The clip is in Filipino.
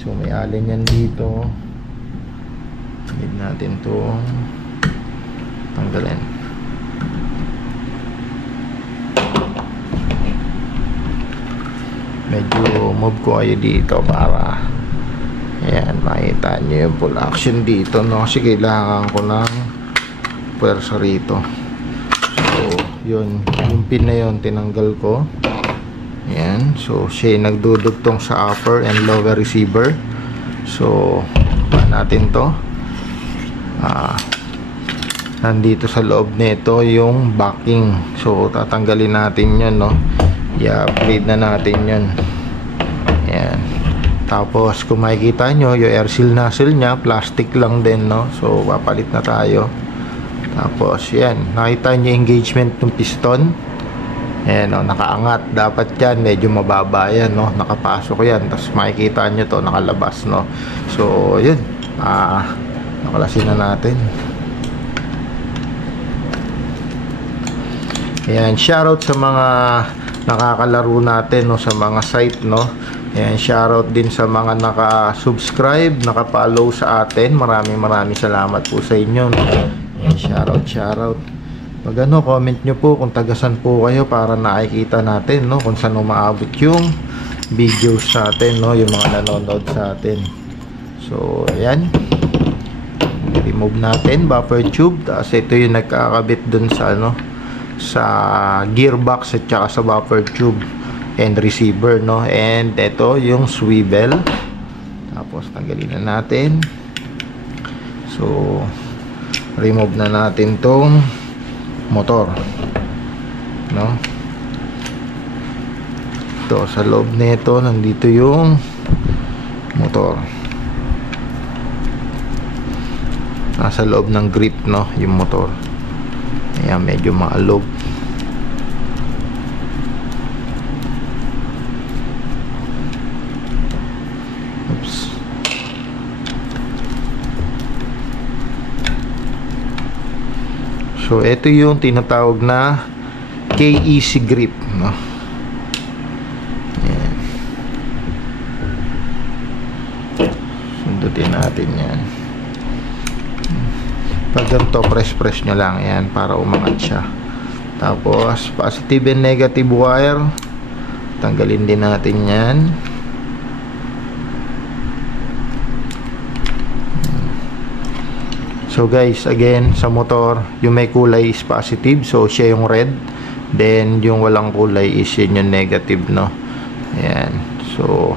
So may alin yan dito. Need natin itong tanggalin. Medyo move ko kayo dito para ayan, makita nyo yung full action dito, no? Kasi kailangan ko ng pwersa rito. So yun, yung pin na yun tinanggal ko. Ayan, so siya nagdudugtong sa upper and lower receiver. So ba natin to, nandito sa loob nito yung backing. So tatanggalin natin yun, no? I-upgrade na natin yun. Ayan. Tapos kung makikita nyo, yung air seal nozzle nya plastic lang din, no? So papalit na tayo. Tapos yan, nakita nyo engagement ng piston. Ayan, no? Nakaangat. Dapat yan, medyo mababa yan, no? Nakapasok yan. Tapos makikita nyo to, nakalabas, no? So yun, nakalasin na natin. Ayan, shoutout sa mga nakakalaro natin, no, sa mga site, no. Ayan, shoutout din sa mga naka-subscribe, naka-follow sa atin. Maraming salamat po sa inyo, no. Ayan, shoutout. Pag comment nyo po kung tagasan po kayo para nakikita natin, no, kung saan umaabot yung videos sa atin, no, yung mga nanonood sa atin. So ayan, remove natin buffer tube. Tapos ito yung nagkakabit dun sa sa gearbox at saka sa buffer tube and receiver, no. And ito yung swivel. Tapos tanggalin na natin. So remove na natin tong motor, no. Ito sa loob nito, nandito yung motor. Nasa loob ng grip, no, yung motor. Ayan, medyo maalog. Oops. So ito yung tinatawag na KEC grip, no? Ayan. Sundutin natin yan. Pag ganito, press nyo lang yan para umangat siya. Tapos positive and negative wire, tanggalin din natin yan. So guys, again, sa motor, yung may kulay is positive, so siya yung red. Then yung walang kulay is yun yung negative, no. Ayan. So